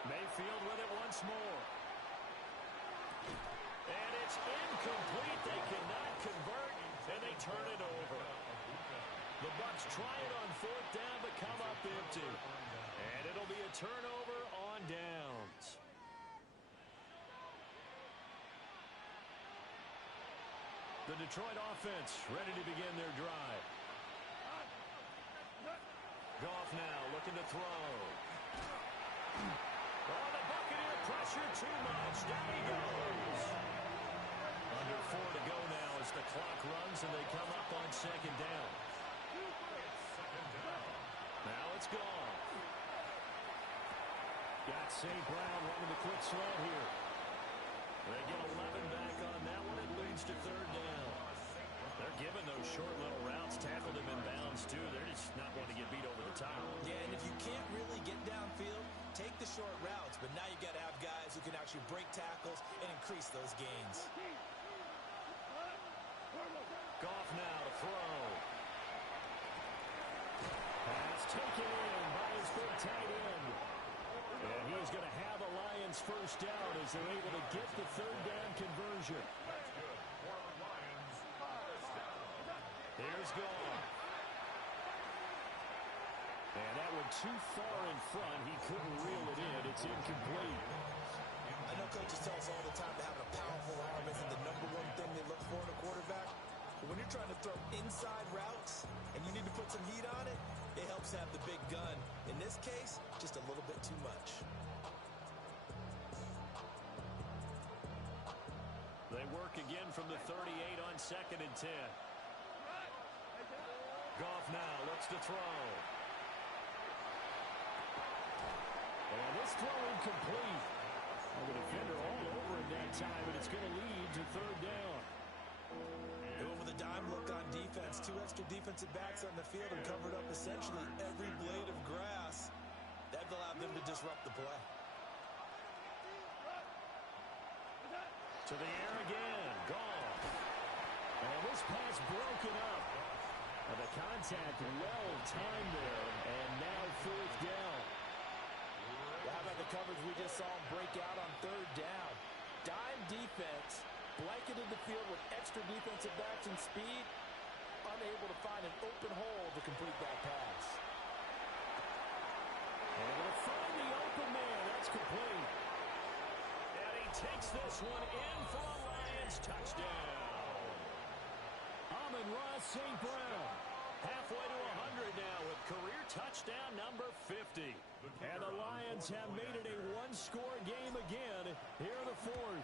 Mayfield with it once more. And it's incomplete. They cannot convert, and they turn it over. The Bucs try it on 4th down, but come up empty. And it'll be a turnover on downs. The Detroit offense ready to begin their drive. Goff now looking to throw. Oh, the Buccaneer pressure too much. Down he goes. Under 4 to go now as the clock runs and they come up on 2nd down. Now it's gone. Got St. Brown running the quick slant here. They get 11 back on that one. It leads to 3rd down. They're giving those short little routes. Tackled him in bounds, too. They're just not wanting to get beat over the top. Yeah, and if you can't really get downfield, take the short routes. But now you've got to have guys who can actually break tackles and increase those gains. Goff now to throw. Pass taken in by his big tight end. And he's going to have a Lions first down as they're able to get the 3rd down conversion. Here's Goff. And that one too far in front. He couldn't reel it in. It's incomplete. I know coaches tell us all the time that having a powerful arm isn't the #1 thing they look for in a quarterback. But when you're trying to throw inside routes and you need to put some heat on it, it helps have the big gun. In this case, just a little bit too much. They work again from the 38 on 2nd and 10. Goff Goff now looks to throw. And this throw incomplete. Well, the defender all over it that time, and it's going to lead to third down. Over the dime look on defense. 2 extra defensive backs on the field and covered up essentially every blade of grass. That allowed them to disrupt the play. To the air again. Gone. And this pass broken up. And the contact well timed there. And now fourth down. How about the coverage we just saw him break out on third down? Dime defense, blanketed the field with extra defensive backs and speed, unable to find an open hole to complete that pass. And they'll find the open man. That's complete. And he takes this one in for a Lions touchdown. Amon-Ra St. Brown. Halfway to 100 now with career touchdown number 50. And the Lions have made it a one-score game again here in the fourth.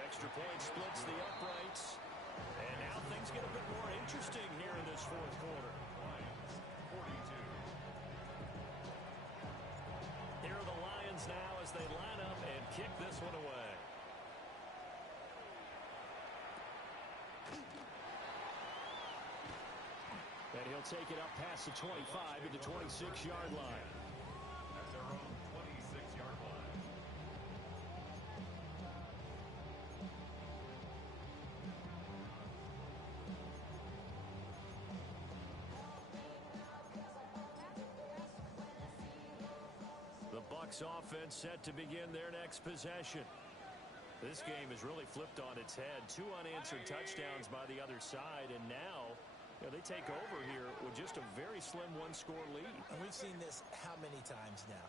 Extra point splits the uprights. And now things get a bit more interesting here in this fourth quarter. Lions, 42. Here are the Lions now as they line up and kick this one away. And he'll take it up past the 25 at the 26-yard line. At their own 26-yard line. The Bucs offense set to begin their next possession. This game has really flipped on its head. 2 unanswered touchdowns by the other side, and now they take over here with just a very slim one-score lead. And we've seen this how many times now?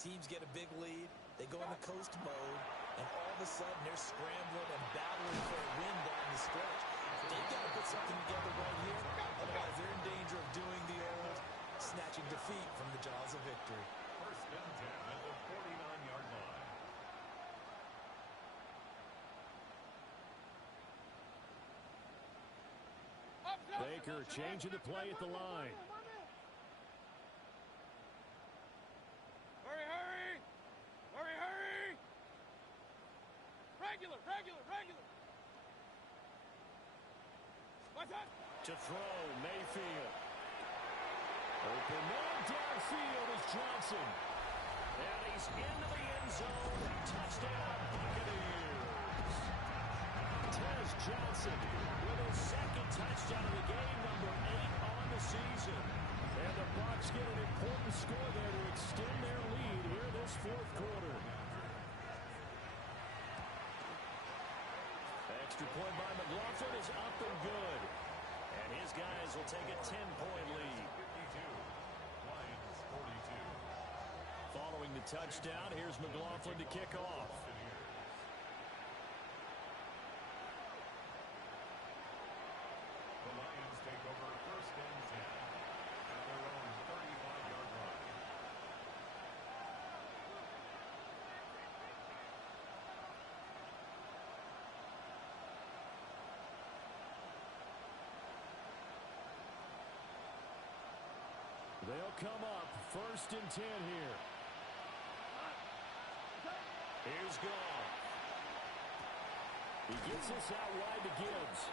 Teams get a big lead, they go into coast mode, and all of a sudden they're scrambling and battling for a win down the stretch. They've got to put something together right here, otherwise they're in danger of doing the old snatching defeat from the jaws of victory. First and 10 at the 49-yard line. Baker changing the play at the line. Hurry, hurry! Hurry, hurry! Regular, regular, regular! What's that? To throw, Mayfield. Open man downfield is Johnson. And he's into the end zone. Touchdown, Buccaneers. Tez Johnson with his second touchdown of the game, number 8 on the season. And the Bucs get an important score there to extend their lead here this fourth quarter. Extra point by McLaughlin is up and good. And his guys will take a 10-point lead. 52. Lions, 42. Following the touchdown, here's McLaughlin to kick off. The Lions take over first and 10 at their own 35-yard line. They'll come up first and 10 here. Here's Goff. He gets this out wide to Gibbs.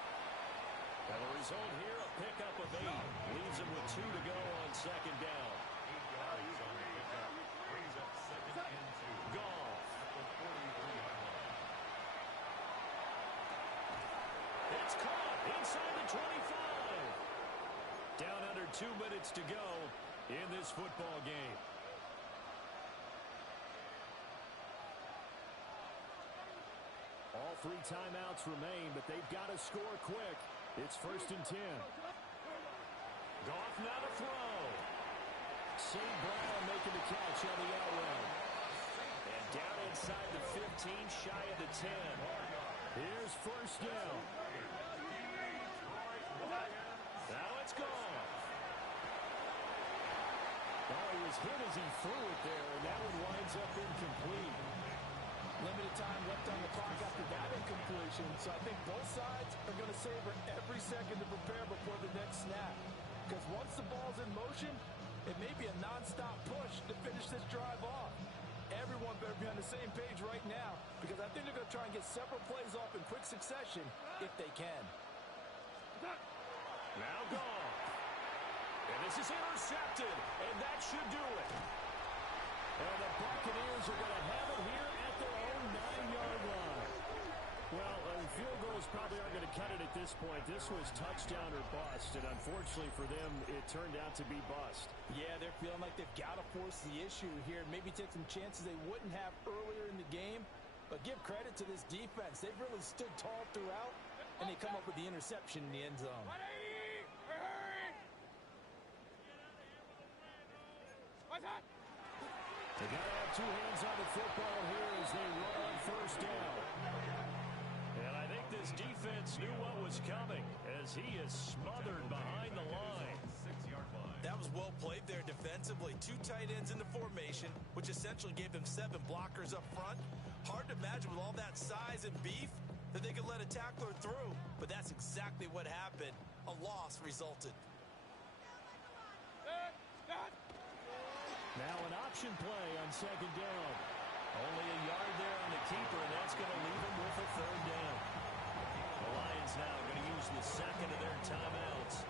And the result here, a pickup of 8. Leaves him with 2 to go on second down. 8 yards on the pickup. Brings up second and 2. Goff. At the 43-yard line. It's caught inside the 25. Down under 2 minutes to go in this football game. All 3 timeouts remain, but they've got to score quick. It's first and 10. Goff now to throw. St. Brown making the catch on the out route. And down inside the 15, shy of the 10. Here's first down. Now it's gone. Oh, he was hit as he threw it there, and that one winds up incomplete. Limited time left on the clock after that incompletion. situation, so I think both sides are going to savor every second to prepare before the next snap. Because once the ball's in motion, it may be a nonstop push to finish this drive off. Everyone better be on the same page right now, because I think they're going to try and get several plays off in quick succession if they can. Now gone. And this is intercepted, and that should do it. And the Buccaneers are going to have it here at their own 9-yard line. Well, field goals probably aren't going to cut it at this point. This was touchdown or bust, and unfortunately for them, it turned out to be bust. Yeah, they're feeling like they've got to force the issue here, maybe take some chances they wouldn't have earlier in the game. But give credit to this defense. They've really stood tall throughout, and they come up with the interception in the end zone. They got to have two hands on the football here as they run on first down. And I think this defense knew what was coming as he is smothered behind the line. 6-yard line. That was well played there defensively. Two tight ends in the formation, which essentially gave them 7 blockers up front. Hard to imagine with all that size and beef that they could let a tackler through. But that's exactly what happened. A loss resulted. Now an option play on second down. Only a yard there on the keeper, and that's going to leave him with a third down. The Lions now going to use the second of their timeouts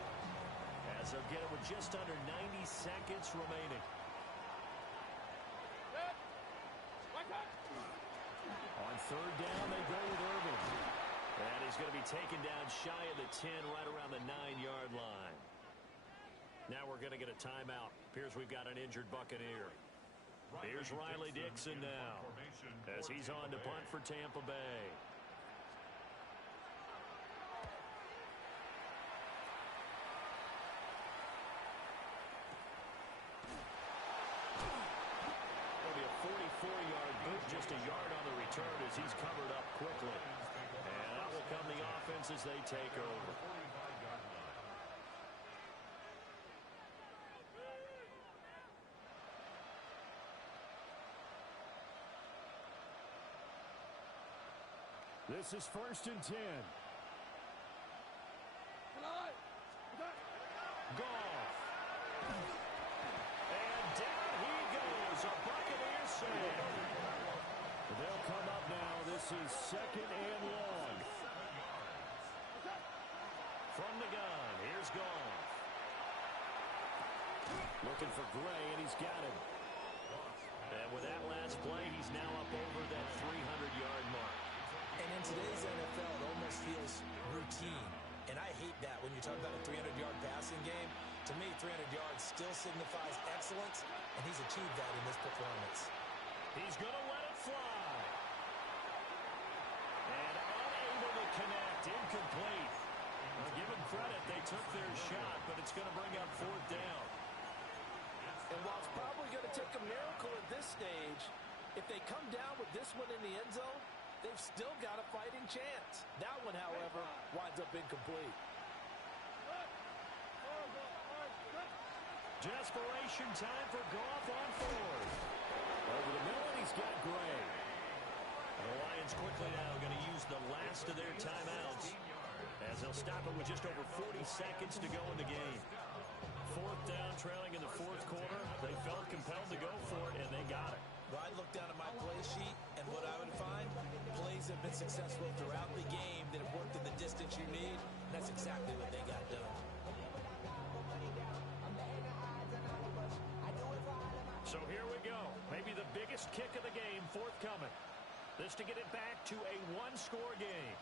as they'll get it with just under 90 seconds remaining. On third down, they go with Irvin. And he's going to be taken down shy of the 10, right around the 9-yard line. Now we're going to get a timeout. Appears we've got an injured Buccaneer. Here's Riley Dixon now as he's on to punt for Tampa Bay. It'll be a 44-yard boot, just a yard on the return as he's covered up quickly. And out will come the offense as they take over. This is 1st and 10. Goff. And down he goes. A Buccaneer save. They'll come up now. This is 2nd and long. From the gun, here's Goff. Looking for Gray, and he's got him. And with that last play, he's now up over that 300-yard mark. And in today's NFL, it almost feels routine. And I hate that when you talk about a 300-yard passing game. To me, 300 yards still signifies excellence, and he's achieved that in this performance. He's going to let it fly. And unable to connect, incomplete. Well, give him credit, they took their shot, but it's going to bring up 4th down. And while it's probably going to take a miracle at this stage, if they come down with this one in the end zone, they've still got a fighting chance. That one, however, winds up incomplete. Desperation time for Goff on 4th. Over the middle, and he's got Gray. The Lions quickly now going to use the last of their timeouts as they'll stop it with just over 40 seconds to go in the game. 4th down, trailing in the 4th quarter. They felt compelled to go for it, and they got it. Well, I look down at my play sheet, and what I would find, plays have been successful throughout the game that have worked in the distance you need, and that's exactly what they got done. So here we go. Maybe the biggest kick of the game forthcoming. This to get it back to a one-score game.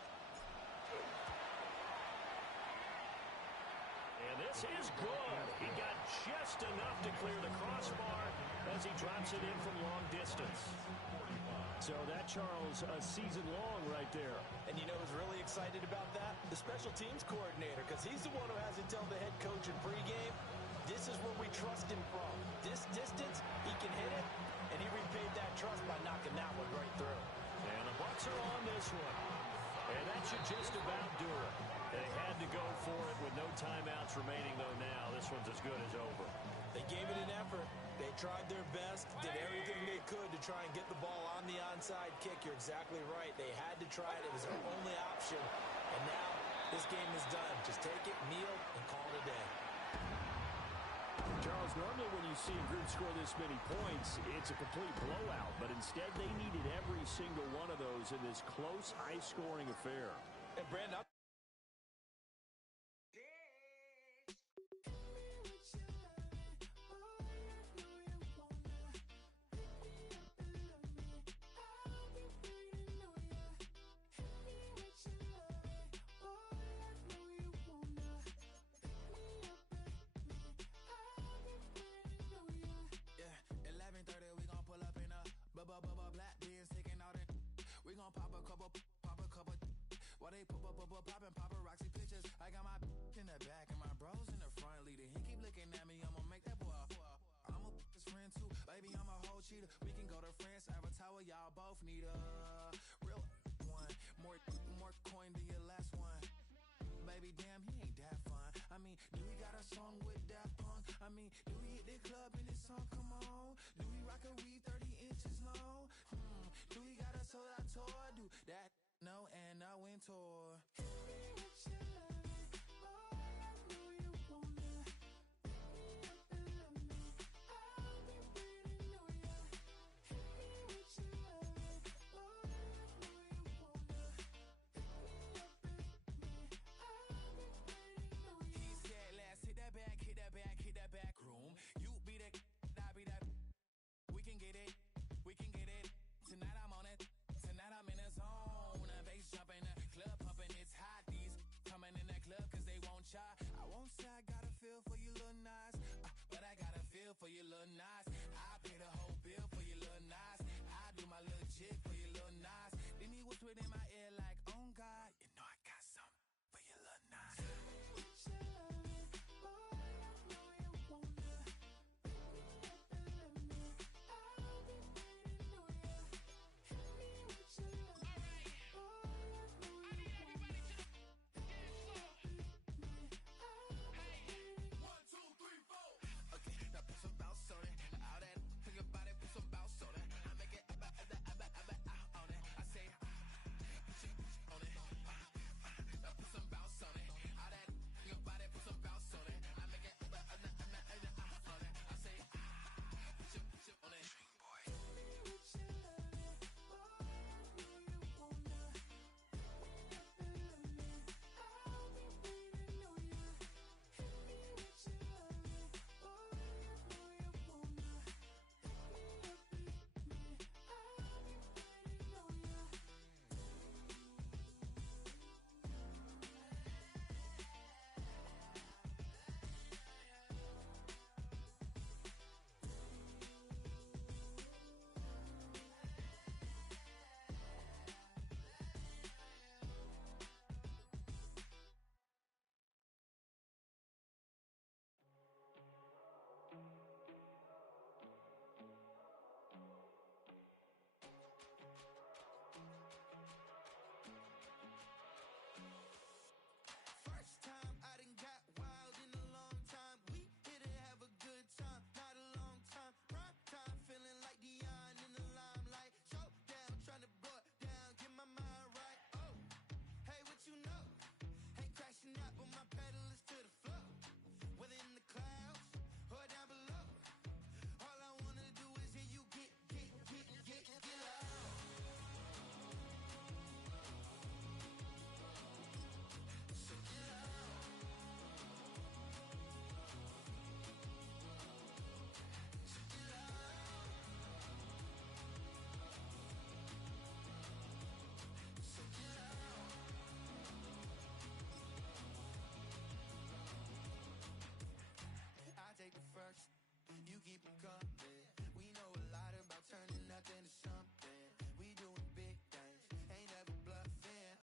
And this is good. He got just enough to clear the crossbar as he drops it in from long distance. So that, Charles, a season long right there. And you know who's really excited about that? The special teams coordinator, because he's the one who has to tell the head coach in pregame, this is where we trust him from. This distance, he can hit it, and he repaid that trust by knocking that one right through. And the Bucs are on this one. And that should just about do it. They had to go for it with no timeouts remaining, though now. This one's as good as over. They gave it an effort. They tried their best, did everything they could to try and get the ball on the onside kick. You're exactly right. They had to try it. It was their only option. And now this game is done. Just take it, kneel, and call it a day. Charles, normally when you see a group score this many points, it's a complete blowout. But instead, they needed every single one of those in this close, high-scoring affair. And Brandon, black beans taking out it. We gon' pop a couple. While they poppin' paparazzi pictures. I got my in the back and my bros in the front leading. He keep looking at me, I'ma make that boy. I'm a his friend too, baby. I'm a whole cheater. We can go to France, have a tower. Y'all both need a real one. More coin than your last one. Baby, damn, he ain't that fun. I mean, do we got a song with that punk? I mean, do we hit the club in this song? Come on. Do we rock a weed 30 inches long? Do we got a sold out tour? Do that? No, and I went tour. I won't say I got a feel for you, little Nas, but I got a feel for you, little Nas. I pay the whole bill for you, little Nas. I do my little jig for you, little Nas. Then he whispered in my ear like, oh God, you know I got something for you, little Nas. Take the first, you keep them coming.